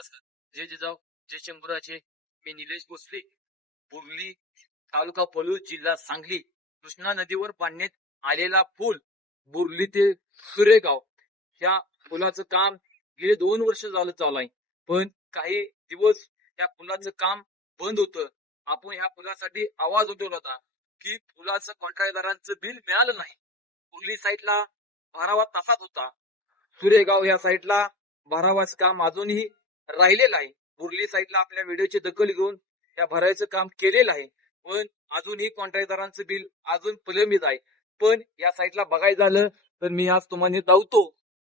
नमस्कार. जय जिजाऊ जय शंभूराजे. मी निलेश भोसले, बुर्ली तालुका पलूस जिल्हा सांगली. कृष्णा नदीवर बांधण्यात आलेला पूल बुर्ली ते सुरेगाव ह्या पुलाचं काम गेले 2 वर्ष झालं चालू आहे. पण काही दिवस या पुलाचं काम बंद होतं. आपण ह्या पुलासाठी आवाज उठवला होता की पुलाचं कॉन्ट्रॅक्टदारांचं बिल मिळालं नाही. बुर्ली साईडला 12 तासात होता. सुरेगाव ह्या साईडला 12 काम अजूनही राहिलेलं आहे. बुर्ली साईडला आपल्या व्हिडिओची दखल घेऊन या भरायचं काम केलेलं आहे. पण अजूनही कॉन्ट्रॅक्टदारांचं बिल अजून प्रलंबित आहे. पण या साईडला बघायचं झालं तर मी आज तुम्हाला दावतो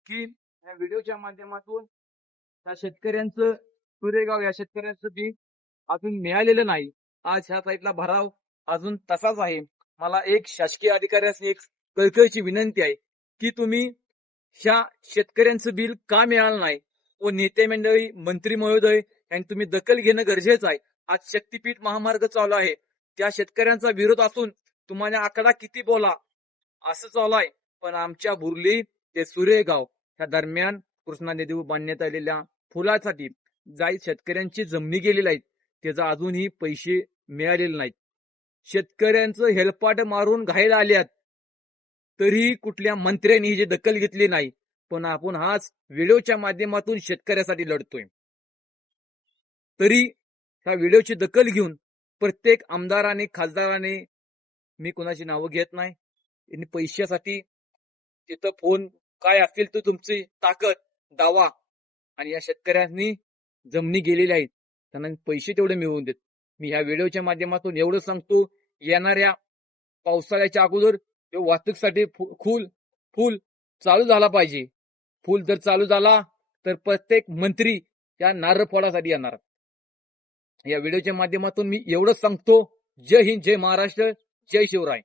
की या व्हिडिओच्या माध्यमातून त्या शेतकऱ्यांचं सुरेगाव या शेतकऱ्यांचं बिल अजून मिळालेलं नाही. आज ह्या साईडला भराव अजून तसाच आहे. मला एक शासकीय अधिकाऱ्याची एक कळकळीची विनंती आहे की तुम्ही ह्या शेतकऱ्यांचं बिल का मिळालं नाही व नेते मंडळी मंत्री महोदय यांनी तुम्ही दखल घेणं गरजेचं आहे. आज शक्तीपीठ महामार्ग चालू आहे. त्या शेतकऱ्यांचा विरोध असून तुम्हाला आकडा किती बोला असं चालू आहे. पण आमच्या बुर्ली ते सुरेगाव ह्या दरम्यान कृष्णा नदीवर बांधण्यात आलेल्या पुलासाठी जाई शेतकऱ्यांची जमिनी गेलेल्या आहेत त्याचा अजूनही पैसे मिळालेले नाहीत. शेतकऱ्यांचं हेलपाट मारून घायला आल्यात तरी कुठल्या मंत्र्यांनी ही दखल घेतली नाही. पण आपण हाच व्हिडिओच्या माध्यमातून शेतकऱ्यासाठी लढतोय. तरी ह्या व्हिडिओची दखल घेऊन प्रत्येक आमदाराने खासदाराने, मी कोणाची नावं घेत नाही, यांनी पैशासाठी तिथं फोन काय असेल तर तुमची ताकद दावा आणि या शेतकऱ्यांनी जमिनी गेलेल्या आहेत त्यांना पैसे तेवढे मिळवून देत. मी ह्या व्हिडिओच्या माध्यमातून एवढं सांगतो, येणाऱ्या पावसाळ्याच्या अगोदर वाहतुकीसाठी फुल चालू झाला पाहिजे. फुल जर चालू झाला तर प्रत्येक मंत्री त्या नारळ फोडासाठी येणार. या व्हिडिओच्या माध्यमातून मी एवढंच सांगतो. जय हिंद, जय महाराष्ट्र, जय शिवराय.